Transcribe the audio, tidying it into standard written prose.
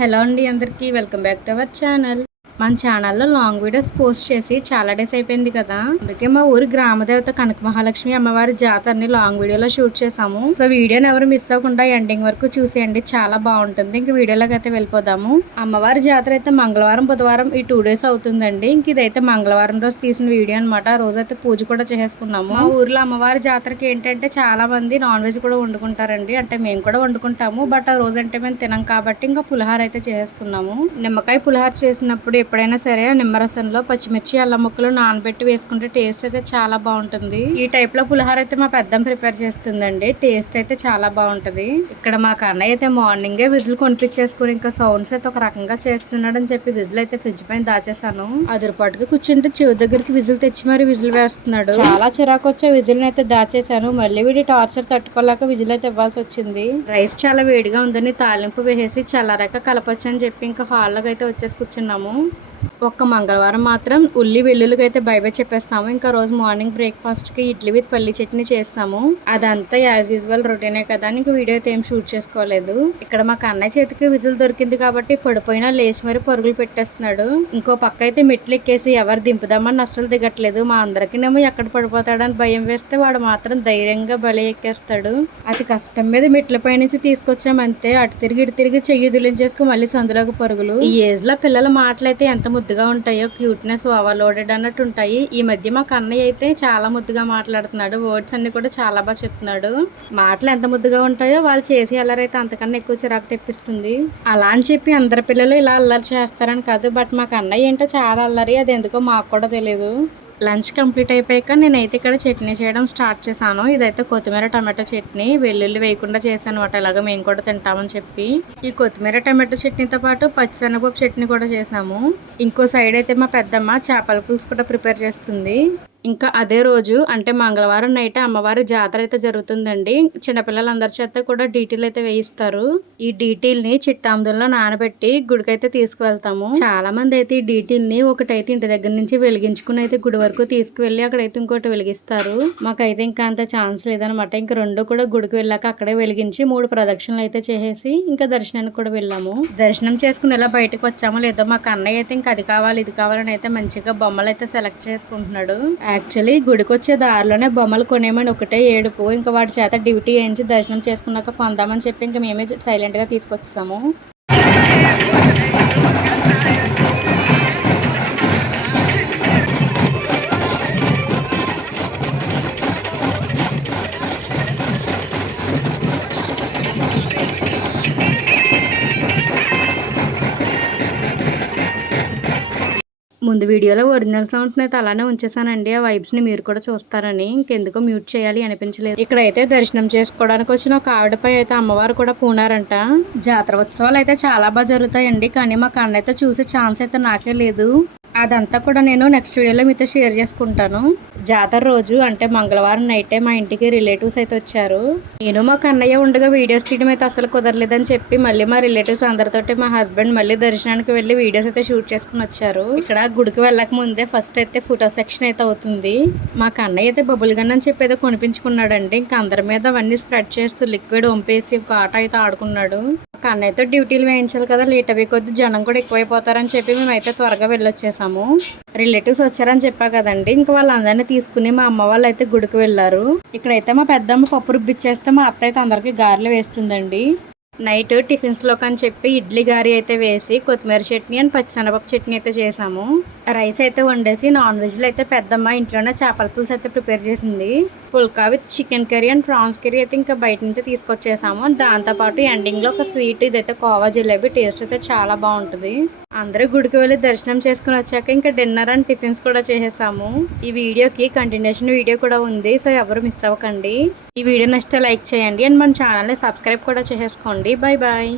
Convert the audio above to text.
Hello అండి అందరికీ welcome back to our channel. మన ఛానల్లో లాంగ్ వీడియోస్ పోస్ట్ చేసి చాలా డేస్ అయిపోయింది కదా, అందుకే మా ఊరి గ్రామదేవత కనక మహాలక్ష్మి అమ్మవారి జాతరని లాంగ్ వీడియోలో షూట్ చేసాము. సో వీడియోని ఎవరు మిస్ అవ్వకుండా ఎండింగ్ వరకు చూసేయండి, చాలా బాగుంటుంది. ఇంక వీడియోలోకి అయితే వెళ్ళిపోదాము. అమ్మవారి జాతర అయితే మంగళవారం బుధవారం ఈ 2 days అవుతుందండి. ఇంక ఇదైతే మంగళవారం రోజు తీసిన వీడియో అనమాట. ఆ రోజు అయితే పూజ కూడా చేసుకున్నాము. మా ఊర్లో అమ్మవారి జాతరకి ఏంటంటే చాలా మంది నాన్ వెజ్ కూడా వండుకుంటారండి. అంటే మేము కూడా వండుకుంటాము, బట్ ఆ రోజు అంటే మేము తినం కాబట్టి ఇంకా పులిహార అయితే చేసుకున్నాము. నిమ్మకాయ పులిహార చేసినప్పుడు ఎప్పుడైనా సరే నిమ్మరసంలో పచ్చిమిర్చి అల్లం ముక్కలు నానబెట్టి వేసుకుంటే టేస్ట్ అయితే చాలా బాగుంటుంది. ఈ టైప్ లో పులిహార అయితే మా పెద్దమ్మ ప్రిపేర్ చేస్తుందండి. టేస్ట్ అయితే చాలా బాగుంటది. ఇక్కడ మా కన్నయ్య అయితే మార్నింగే విజిల్ కొనిపించేసుకుని ఇంకా సౌండ్స్ అయితే ఒక రకంగా చేస్తున్నాడని చెప్పి విజిల్ అయితే ఫ్రిడ్జ్ పైన దాచేసాను. అదురుపాటుగా కూర్చుంటే చెవి దగ్గరికి విజిల్ తెచ్చి మరి విజిల్ వేస్తున్నాడు. చాలా చిరాకు వచ్చే విజిల్ అయితే దాచేసాను. మళ్ళీ వీడి టార్చర్ తట్టుకోలేక విజిల్ అయితే ఇవ్వాల్సి వచ్చింది. రైస్ చాలా వేడిగా ఉందని తాలింపు వేసేసి చల్లారాక కలపొచ్చు అని చెప్పి ఇంకా హాల్లోకి అయితే వచ్చేసి కూర్చున్నాము. ఒక్క మంగళవారం మాత్రం ఉల్లి వెల్లుల్లికి అయితే బై చెప్పేస్తాము. ఇంకా రోజు మార్నింగ్ బ్రేక్ఫాస్ట్ కి ఇడ్లీ విత్ పల్లి చట్నీ చేస్తాము. అదంతా యాజ్ యూజువల్ రొటీనే కదా, ఇంకా వీడియో అయితే ఏం షూట్ చేసుకోలేదు. ఇక్కడ మా కన్నయ్య చేతికి విజిల్ దొరికింది కాబట్టి పడిపోయినా లేచి మరి పరుగులు పెట్టేస్తున్నాడు. ఇంకో పక్క అయితే మెట్లు ఎక్కేసి ఎవరు దింపుదామని అస్సలు దిగట్లేదు. మా అందరికీనేమో ఎక్కడ పడిపోతాడని భయం వేస్తే వాడు మాత్రం ధైర్యంగా బలి ఎక్కేస్తాడు. అతి కష్టం మీద మెట్ల పై నుంచి తీసుకొచ్చామంతే అటు తిరిగి ఇటు తిరిగి చెయ్యి దులించేసుకుని మళ్ళీ సందులోకి పరుగులు. ఈ ఏజ్ లో పిల్లల మాటలైతే ఎంత ముద్దుగా ఉంటాయో, క్యూట్నెస్ ఓవర్లోడెడ్ అన్నట్టు ఉంటాయి. ఈ మధ్య మా కన్నయ్య అయితే చాలా ముద్దుగా మాట్లాడుతున్నాడు. వర్డ్స్ అన్ని కూడా చాలా బాగా చెప్తున్నాడు. మాటలు ఎంత ముద్దుగా ఉంటాయో వాళ్ళు చేసి అల్లరైతే అంతకన్నా ఎక్కువ చిరాకు తెప్పిస్తుంది. అలా అని చెప్పి అందరి పిల్లలు ఇలా అల్లరి చేస్తారని కాదు, బట్ మా కన్నయ్య ఏంటో చాలా అల్లరి. అది ఎందుకో మాకు కూడా తెలియదు. లంచ్ కంప్లీట్ అయిపోయాక నేనైతే ఇక్కడ చట్నీ చేయడం స్టార్ట్ చేశాను. ఇదైతే కొత్తిమీర టమాటో చట్నీ, వెల్లుల్లి వేయకుండా చేశాను అనమాట. ఇలాగ మేము కూడా తింటామని చెప్పి ఈ కొత్తిమీర టమాటో చట్నీతో పాటు పచ్చిశనగపప్పు చట్నీ కూడా చేసాము. ఇంకో సైడ్ అయితే మా పెద్దమ్మ చేపల పులుసు కూడా ప్రిపేర్ చేస్తుంది. ఇంకా అదే రోజు అంటే మంగళవారం నైట్ అమ్మవారి జాతర అయితే జరుగుతుందండి. చిన్నపిల్లలందరి చేత కూడా డీటీలు అయితే వేయిస్తారు. ఈ డీటీల్ని చిట్టాందుల్లో నానబెట్టి గుడికైతే తీసుకువెళ్తాము. చాలా మంది అయితే ఈ డీటీల్ని ఒకటైతే ఇంటి దగ్గర నుంచి వెలిగించుకుని అయితే గుడి వరకు తీసుకువెళ్ళి అక్కడైతే ఇంకోటి వెలిగిస్తారు. మాకైతే ఇంకా అంత ఛాన్స్ లేదనమాట. ఇంకా రెండు కూడా గుడికి వెళ్ళాక అక్కడే వెలిగించి 3 ప్రదక్షిణలు అయితే చేసేసి ఇంకా దర్శనానికి కూడా వెళ్ళాము. దర్శనం చేసుకుని ఇలా బయటకు వచ్చామో లేదో మా కన్నయ్య అయితే ఇంకా అది కావాలి ఇది కావాలని అయితే మంచిగా బొమ్మలు అయితే సెలెక్ట్ చేసుకుంటున్నాడు. యాక్చువల్లీ గుడికి వచ్చే దారిలోనే బొమ్మలు కొనేమని ఒకటే ఏడుపు. ఇంకా వాడి చేత డ్యూటీ వేయించి దర్శనం చేసుకున్నాక కొందామని చెప్పి ఇంకా మేమే సైలెంట్గా తీసుకొచ్చాము. ముందు వీడియోలో ఒరిజినల్ సౌండ్ని అయితే అలానే ఉంచేసానండి. ఆ వైబ్స్ని మీరు కూడా చూస్తారని ఇంకెందుకో మ్యూట్ చేయాలి అనిపించలేదు. ఇక్కడైతే దర్శనం చేసుకోవడానికి వచ్చిన ఒక ఆవిడపై అయితే అమ్మవారు కూడా పూనారంట. జాతర ఉత్సవాలు అయితే చాలా బాగా జరుగుతాయండి, కానీ మా కన్నైతే చూసే ఛాన్స్ అయితే నాకే లేదు. అదంతా కూడా నేను నెక్స్ట్ వీడియోలో మీతో షేర్ చేసుకుంటాను. జాతర రోజు అంటే మంగళవారం నైటే మా ఇంటికి రిలేటివ్స్ అయితే వచ్చారు. నేను మా కన్నయ్య ఉండగా వీడియోస్ తీయడం అయితే అసలు కుదరలేదని చెప్పి మళ్ళీ మా రిలేటివ్స్ అందరితోటి మా హస్బెండ్ మళ్ళీ దర్శనానికి వెళ్ళి వీడియోస్ అయితే షూట్ చేసుకుని వచ్చారు. ఇక్కడ గుడికి వెళ్ళక ముందే ఫస్ట్ అయితే ఫోటో సెక్షన్ అయితే అవుతుంది. మా కన్నయ్య అయితే బబుల్ గన్ అని చెప్పి ఏదో కొనిపించుకున్నాడండి. ఇంకా అందరి మీద అవన్నీ స్ప్రెడ్ చేస్తూ లిక్విడ్ వంపేసి ఒక ఆట అయితే ఆడుకున్నాడు. కన్నయ్యతో డ్యూటీలు వేయించాలి కదా, లేట్ అవి కొద్ది జనం కూడా ఎక్కువైపోతారని చెప్పి మేమైతే త్వరగా వెళ్ళొచ్చేసాము. రిలేటివ్స్ వచ్చారని చెప్పా కదండి, ఇంకా వాళ్ళందరినీ తీసుకుని మా అమ్మ వాళ్ళు అయితే గుడికి వెళ్ళారు. ఇక్కడైతే మా పెద్దమ్మ పప్పు రుబ్బిచ్చేస్తే మా అత్త అయితే అందరికి గారెలు వేస్తుందండి. నైట్ టిఫిన్స్ లోకి అని చెప్పి ఇడ్లీ గారి అయితే వేసి కొత్తిమీర చట్నీ అండ్ పచ్చిశనగపప్పు చట్నీ అయితే చేసాము. రైస్ అయితే వండేసి నాన్ వెజ్లో అయితే పెద్దమ్మ ఇంట్లోనే చేపల పులుసు అయితే ప్రిపేర్ చేసింది. Pulka with chicken curry and prawns curry అయితే ఇంకా బయట నుంచి తీసుకొచ్చేసాము. దాంతోపాటు ఎండింగ్లో ఒక స్వీట్ ఇదైతే కోవా జిలేబీ, టేస్ట్ అయితే చాలా బాగుంటుంది. అందరూ గుడికి వెళ్ళి దర్శనం చేసుకుని వచ్చాక ఇంకా డిన్నర్ అండ్ టిఫిన్స్ కూడా చేసేసాము. ఈ వీడియోకి కంటిన్యూషన్ వీడియో కూడా ఉంది, సో ఎవరు మిస్ అవ్వకండి. ఈ వీడియో నచ్చితే లైక్ చేయండి అండ్ మన ఛానల్ని సబ్స్క్రైబ్ కూడా చేసేసుకోండి. Bye bye.